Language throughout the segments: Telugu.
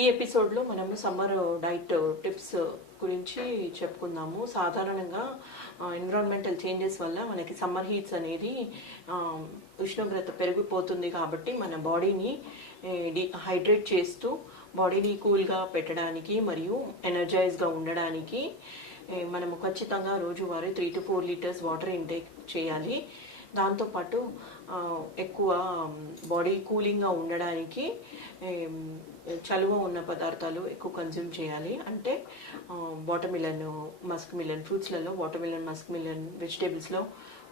ఈ ఎపిసోడ్లో మనము సమ్మర్ డైట్ టిప్స్ గురించి చెప్పుకుందాము. సాధారణంగా ఎన్విరాన్మెంటల్ చేంజెస్ వల్ల మనకి సమ్మర్ హీట్స్ అనేది ఉష్ణోగ్రత పెరిగిపోతుంది కాబట్టి మన బాడీని హైడ్రేట్ చేస్తూ బాడీని కూల్గా పెట్టడానికి మరియు ఎనర్జైజ్గా ఉండడానికి మనము ఖచ్చితంగా రోజువారీ 3 to 4 లీటర్స్ వాటర్ ఇంటేక్ చేయాలి. దాంతోపాటు ఎక్కువ బాడీ కూలింగ్గా ఉండడానికి చలువ ఉన్న పదార్థాలు ఎక్కువ కన్జ్యూమ్ చేయాలి. అంటే వాటర్ మిలన్, మస్క్ మిలన్, ఫ్రూట్స్లలో వాటర్ మిలన్, మస్క్ మిలన్, వెజిటేబుల్స్లో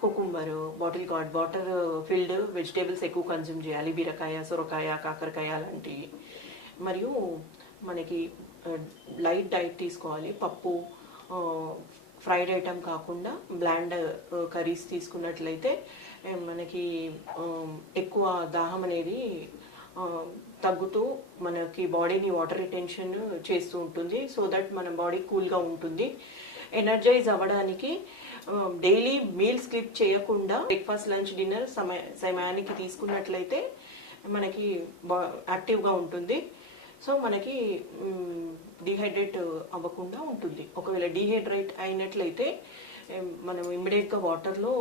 cucumber, bottle gourd, water filled vegetables ఎక్కువ కన్జ్యూమ్ చేయాలి. బీరకాయ, సొరకాయ, కాకరకాయ లాంటివి. మరియు మనకి లైట్ డైట్ తీసుకోవాలి. పప్పు, ఫ్రైడ్ ఐటమ్ కాకుండా బ్లాండ్ కర్రీస్ తీసుకున్నట్లయితే మనకి ఎక్కువ దాహం అనేది తగ్గుతూ మనకి బాడీని వాటర్ రిటెన్షన్ చేస్తూ ఉంటుంది. సో దట్ మన బాడీ కూల్గా ఉంటుంది. ఎనర్జైజ్ అవ్వడానికి డైలీ మీల్ స్కిప్ చేయకుండా బ్రేక్ఫాస్ట్, లంచ్, డిన్నర్ సమయానికి తీసుకున్నట్లయితే మనకి యాక్టివ్గా ఉంటుంది. సో మనకి డిహైడ్రేట్ అవ్వకుండా ఉంటుంది. ఒకవేళ డిహైడ్రేట్ అయినట్లయితే మనం ఇమ్మీడియట్గా వాటర్లో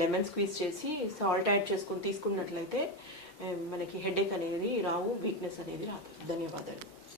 లెమన్ స్క్వీజ్ చేసి సాల్ట్ యాడ్ చేసుకుని తీసుకున్నట్లయితే మనకి హెడేక్ అనేది రావు, వీక్నెస్ అనేది రాదు. ధన్యవాదాలు.